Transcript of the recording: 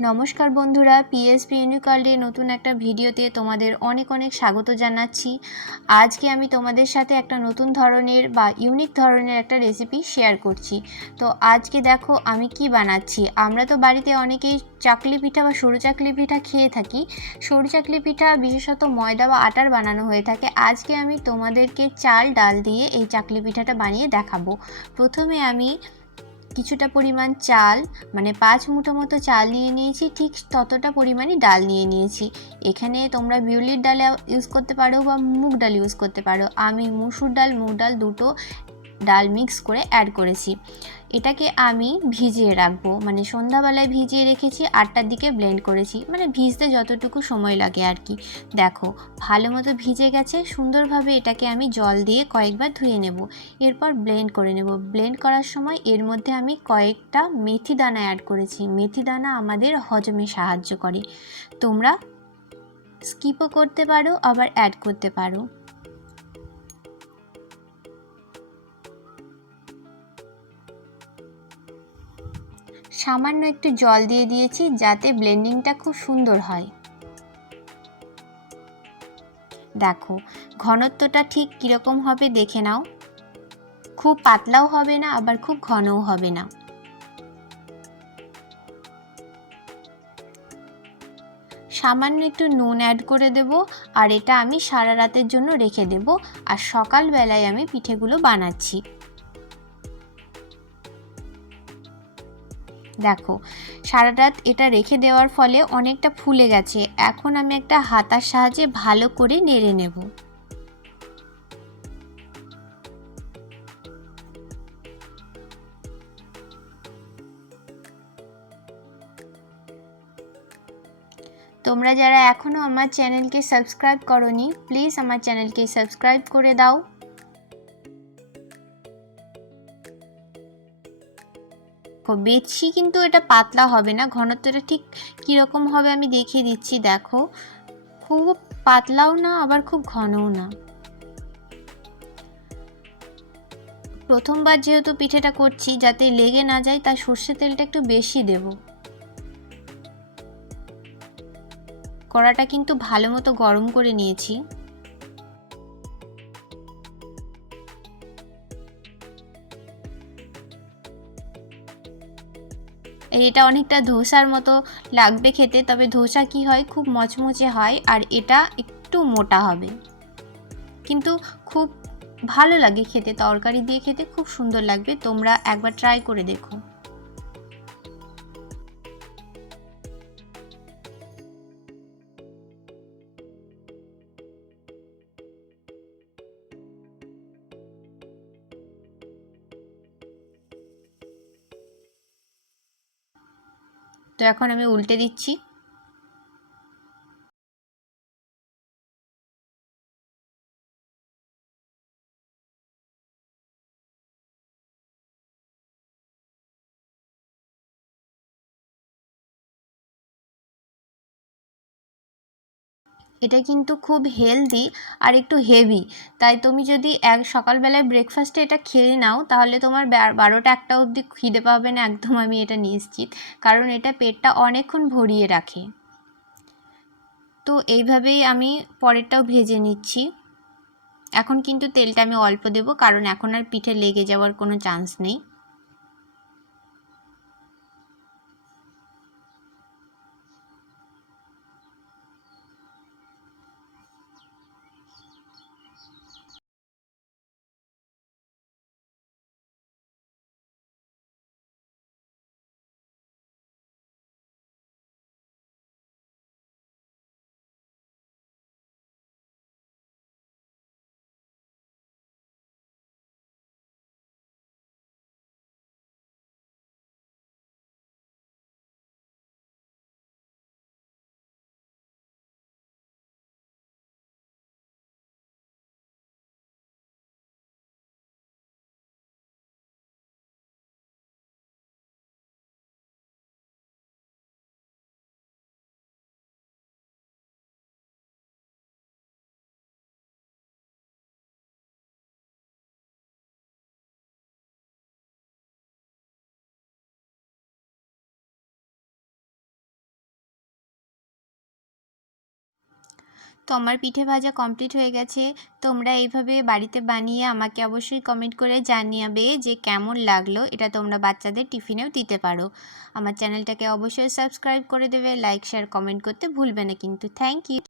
নমস্কার বন্ধুরা পিএসপি ইউনিকার্ডে নতুন একটা ভিডিওতে তোমাদের অনেক অনেক স্বাগত জানাচ্ছি। আজকে আমি তোমাদের সাথে একটা নতুন ধরনের বা ইউনিক ধরনের একটা রেসিপি শেয়ার করছি। তো আজকে দেখো আমি কি বানাচ্ছি। আমরা তো বাড়িতে অনেকেই চাকলি পিঠা বা সরু চাকলি পিঠা খেয়ে থাকি। সরু চাকলি পিঠা বিশেষত ময়দা বা আটার বানানো হয়ে থাকে। আজকে আমি তোমাদেরকে চাল, ডাল দিয়ে এই চাকলি পিঠাটা বানিয়ে দেখাবো। প্রথমে আমি কিছুটা পরিমাণ চাল মানে পাঁচ মুঠো মতো চাল নিয়ে নিয়েছি, ঠিক ততটা পরিমাণই ডাল নিয়ে নিয়েছি। এখানে তোমরা বিউলির ডাল ইউজ করতে পারো বা মুগ ডাল ইউজ করতে পারো। আমি মুসুর ডাল, মুগ ডাল দুটো ডাল মিক্স করে অ্যাড করেছি। এটাকে আমি ভিজিয়ে রাখব। মানে সন্ধ্যাবেলায় ভিজিয়ে রেখেছি, আটটার দিকে ব্লেন্ড করেছি। মানে ভিজতে যতটুকু সময় লাগে আর কি। দেখো, ভালো মতো ভিজে গেছে, সুন্দরভাবে এটাকে আমি জল দিয়ে কয়েকবার ধুয়ে নেব। এরপর ব্লেন্ড করে নেব। ব্লেন্ড করার সময় এর মধ্যে আমি কয়েকটা মেথি দানা অ্যাড করেছি। মেথি দানা আমাদের হজমে সাহায্য করে। তোমরা স্কিপও করতে পারো, আবার অ্যাড করতে পারো। সামান্য একটু জল দিয়ে দিয়েছি যাতে ব্লেন্ডিংটা খুব সুন্দর হয়। দেখো, ঘনত্বটা ঠিক কীরকম হবে দেখে নাও। খুব পাতলাও হবে না, আবার খুব ঘনও হবে না। সামান্য একটু নুন অ্যাড করে দেব, আর এটা আমি সারা রাতের জন্য রেখে দেব। আর সকালবেলায় আমি পিঠেগুলো বানাচ্ছি। দেখো সারা রাত এটা রেখে দেওয়ার ফলে অনেকটা ফুলে গেছে। এখন আমি একটা হাতার সাহায্যে ভালো করে নেড়ে নেব। তোমরা যারা এখনও আমার চ্যানেলকে সাবস্ক্রাইব করনি, প্লিজ আমার চ্যানেলকে সাবস্ক্রাইব করে দাও। বেশি কিন্তু এটা পাতলা হবে না। ঘনত্বটা ঠিক কীরকম হবে আমি দেখিয়ে দিচ্ছি, দেখো। খুব পাতলাও না, আবার খুব ঘনও না। প্রথমবার যেহেতু পিঠেটা করছি, যাতে লেগে না যায়, তাই সর্ষে তেলটা একটু বেশি দেব। কড়াটা কিন্তু ভালো মতো গরম করে নিয়েছি। এটা অনেকটা ধোসার মতো লাগবে খেতে, তবে ধোসা কি হয়? খুব মচমচে হয় আর এটা একটু মোটা হবে। কিন্তু খুব ভালো লাগে খেতে, তরকারি দিয়ে খেতে খুব সুন্দর লাগবে। তোমরা একবার ট্রাই করে দেখো। তো এখন আমি উল্টে দিচ্ছি। এটা কিন্তু খুব হেলদি আর একটু হেভি তাই তুমি যদি এক সকালবেলায় ব্রেকফাস্টে এটা খেয়ে নাও, তাহলে তোমার বারোটা একটা অবধি খিদে পাবে না, একদম আমি এটা নিশ্চিত। কারণ এটা পেটটা অনেকক্ষণ ভরিয়ে রাখে। তো এইভাবেই আমি পরেরটাও ভেজে নিচ্ছি। এখন কিন্তু তেলটা আমি অল্প দেব, কারণ এখন আর পিঠে লেগে যাওয়ার কোনো চান্স নেই। তো আমার পিঠে ভাজা কমপ্লিট হয়ে গেছে। তোমরা এইভাবে বাড়িতে বানিয়ে আমাকে অবশ্যই কমেন্ট করে জানাবে যে কেমন লাগল। এটা তোমরা বাচ্চাদের টিফিনেও দিতে পারো। আমার চ্যানেলটাকে অবশ্যই সাবস্ক্রাইব করে দেবে লাইক শেয়ার কমেন্ট করতে ভুলবে না কিন্তু। Thank you